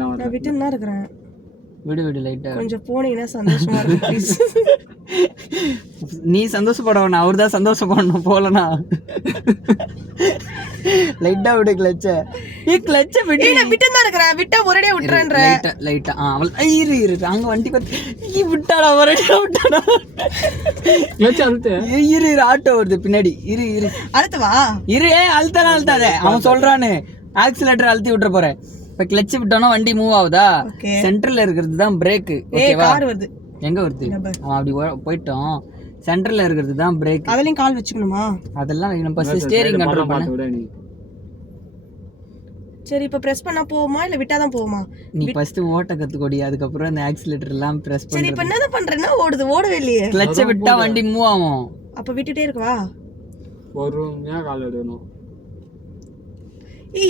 நான் விட்டுன்னு தான் இருக்கிறேன். விடு லைட்டா கொஞ்சம் போனீங்கன்னா சந்தோஷமா இருக்கும் ப்ளீஸ். நீ சந்தோஷப்படணும், அவர் தான் சந்தோஷப்படணும். போலனா லைட்டா விடு கிளச்ச. கிளச்ச விட்டு. நான் விட்டுன்னு தான் இருக்கிறேன். விட்டா ஒரேடியா விட்டுறேன்ற. லைட்டா அவள் இரு அங்க வண்டி பார்த்து விட்டாடா, ஒரேடியா விட்டாடா. இரு ஆட்டோ வருது பின்னாடி. இரு அடுத்து வா. அழுத்தாத. அவன் சொல்றானு ஆக்சிலேட்டர் அழுத்தி விட்டுற போறேன். இப்ப கிளட்ச் விட்டோம்னா வண்டி மூவ் ஆகுதா? சென்டர்ல இருக்கிறது தான் பிரேக். ஓகேவா? கார் வருது. எங்க வருது? அவன் அப்படி போயிட்டோம். சென்டர்ல இருக்கிறது தான் பிரேக். அதெல்லாம் கால் வச்சுக்கணுமா? அதெல்லாம் நம்ம ஃபர்ஸ்ட் ஸ்டீரிங் கண்ட்ரோல் பண்ணு. சரி இப்ப பிரஸ் பண்ணா போகுமா இல்ல விட்டா தான் போகுமா? நீ ஃபர்ஸ்ட் ஓட்ட கத்துக்கோடி, அதுக்கு அப்புறம் அந்த ஆக்சிலேட்டர் எல்லாம் பிரஸ் பண்ணு. சரி இப்ப என்ன பண்றேன்னா ஓடவே இல்லையே. கிளட்ச் விட்டா வண்டி மூவ் ஆகும். அப்ப விட்டுட்டே இருக்கவா? பொறுமையா கால் எடுக்கணும்.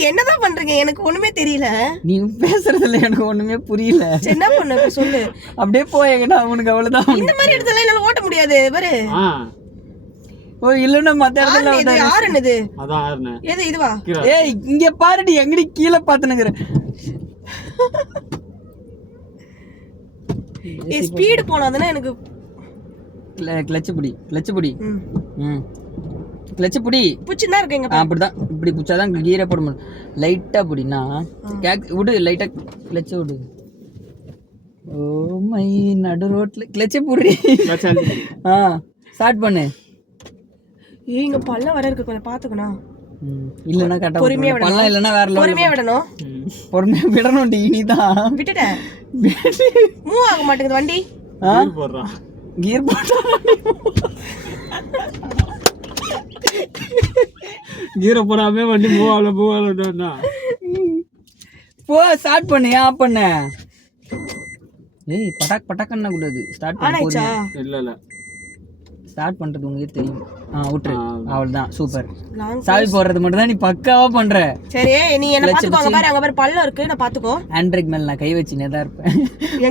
என்னதான் பண்றீங்க? எனக்கு ஒண்ணுமே தெரியல. நீ பேசுறதுல எனக்கு ஒண்ணுமே புரியல. என்ன பண்ணு இப்ப சொல்லு. அப்படியே போயேங்கடா, உனக்கு அவ்வளவுதான். இந்த மாதிரி இடத்துல என்னால ஓட்ட முடியாது பாரு. ஓ இல்லன்னா மத்த இடத்துல இது ஆறன் இது. அதான் ஆறன். எது இதுவா? ஏய் இங்க பாருடி, எங்கடி கீழ பாத்துனங்கற. ஸ்பீட் போனாதானே எனக்கு. கிளட்ச் புடி. கிளட்ச் புடி. புடிச்சுதான் இருக்கேங்க. அப்படிதான், இப்படி புடிச்சாதான் கீரை போட முடியும். லைட்டா புடினா விடு, லைட்டா கிளட்ச் விடு. ஓ மை நடு ரோட்ல கிளட்ச் புடி. ஸ்டார்ட் பண்ணு. இங்க பள்ளம் வர இருக்கு, கொஞ்சம் பாத்துக்கணும். இல்லன்னா கட்ட பொறுமையா விடணும். பள்ளம் இல்லன்னா வேற பொறுமையா விடணும். பொறுமையா விடணும்டி. நீதான் விட்டுட்டேன். மூவ் ஆக மாட்டேங்குது வண்டி. கியர் போட்டா கீரை போடாம வண்டி மூவ் ஆகல. போ ஸ்டார்ட் பண்ணு. ஆஃப் பண்ண. ஏய் பட்டாக்கன்னா கூடாது. ஸ்டார்ட் பண்ணு. இல்ல ஸ்டார்ட் பண்றது உனக்கே தெரியும். விட்டுரு. அவ்வளவுதான். சூப்பர். சாவி போடுறது மட்டும் தான் நீ பக்காவா பண்ற. சரி நீ என்ன பாத்துக்கோ. அங்க பாரு பள்ளம் இருக்கு, நான் பாத்துக்கோ. ஹேண்ட் பிரேக் மேல நான் கை வச்சுனே தான் இருப்பேன்.